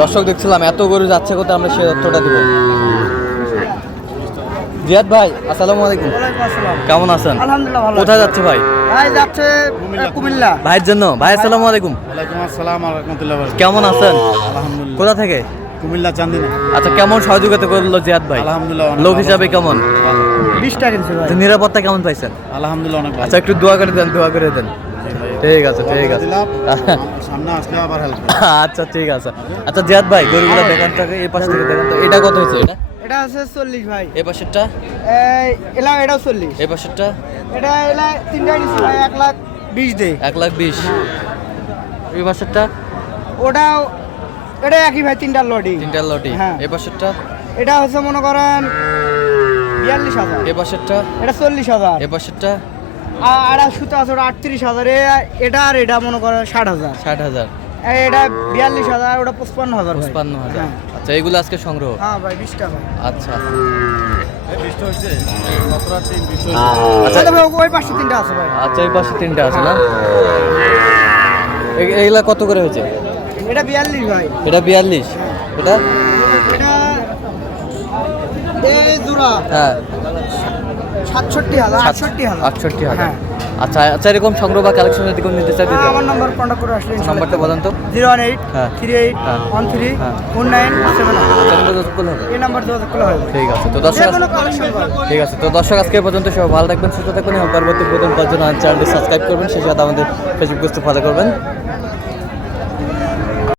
দর্শক দেখছিলাম এত গরু যাচ্ছে কোথায়, আমরা সেই তথ্যটা দিব। জিয়াদ ভাই আসসালামু আলাইকুম, কেমন আছেন? আলহামদুলিল্লাহ ভালো। কোথায় যাচ্ছে ভাই? ভাই যাচ্ছে কুমিল্লা। ভাইয়ের জন্য। ভাই আসসালামু আলাইকুম, ওয়ালাইকুম আসসালাম ওয়া রাহমাতুল্লাহি ওয়া বারাকাতুহু। কেমন আছেন? আলহামদুলিল্লাহ। কোথা থেকে? কুমিল্লা চান্দিনা। আচ্ছা, কেমন সহযোগিতা করলো জিয়াদ ভাই? আলহামদুলিল্লাহ অনেক লোক ভালো। হিসাবে কেমন? 20টা কিনছে ভাই। তো নিরাপত্তা কেমন পাইছেন? আলহামদুলিল্লাহ অনেক ভালো। আচ্ছা, একটু দোয়া করে দেন, দোয়া করে দেন। ঠিক আছে, ঠিক আছে। দিলাম, সামনে আসলে আবার হেল্প। আচ্ছা, ঠিক আছে। আচ্ছা জিয়াদ ভাই, গরুগুলো দেখান তো, এই পাশ থেকে দেখান তো। এটা কত হয়েছে? এটা আছে 40 ভাই। এই পাশেরটা? এটাও 40। এই পাশেরটা? এটা তিনটা নিচ্ছে ভাই 1,20,000 দে। 1,20,000। এই পাশেরটা? এটা একই ভাই, তিনটা লটি। তিনটা লটি। হ্যাঁ। এই পাশেরটা? এটা হচ্ছে মনে করেন 42,000। এই পাশেরটা? এটা 40,000। এই পাশেরটা? আর সুতো আছে ওটা 38,000। এটা আর এটা মনে করেন 60,000। 60,000। এটা 42,000, ওটা 55,000 ভাই। 55,000। হ্যাঁ। আচ্ছা, এগুলো আজকে সংগ্রহ? হ্যাঁ ভাই, 20টা ভাই। আচ্ছা এই বৃষ্টি হইছে। কতরাতে বৃষ্টি আচ্ছা ভাই, ওই পাশে তিনটা আছে ভাই। আচ্ছা, এই পাশে তিনটা আছে না? এগুলা কত করে হয়েছে? এটা 42 ভাই। এটা 42। এটা? এটা এই জোড়া হ্যাঁ, 67,000 68,000। 68,000। হ্যাঁ। আচ্ছা আচ্ছা, এরকম সংগ্রহ বা কালেকশন যদি কোনো নিতে চাই দিতে আমার নাম্বার কন্টাক্ট করে আসলে নাম্বারটা বলেন তো। 018 হ্যাঁ। 38 হ্যাঁ। 13 হ্যাঁ। 19 চ্যানেলটা যত করলে হবে। এই নাম্বার যোগাযোগ করলে হবে। ঠিক আছে তো দর্শক, যে কোনো কালেকশন পাবে। ঠিক আছে তো দর্শক, আজকে পর্যন্ত সবাই ভালো থাকবেন, সুস্থ থাকবেন এবং পরবর্তী প্রতিদিন তার জন্য চ্যানেলটি সাবস্ক্রাইব করবেন, সেই সাথে আমাদের ফেসবুক পেজটি ফলো করবেন।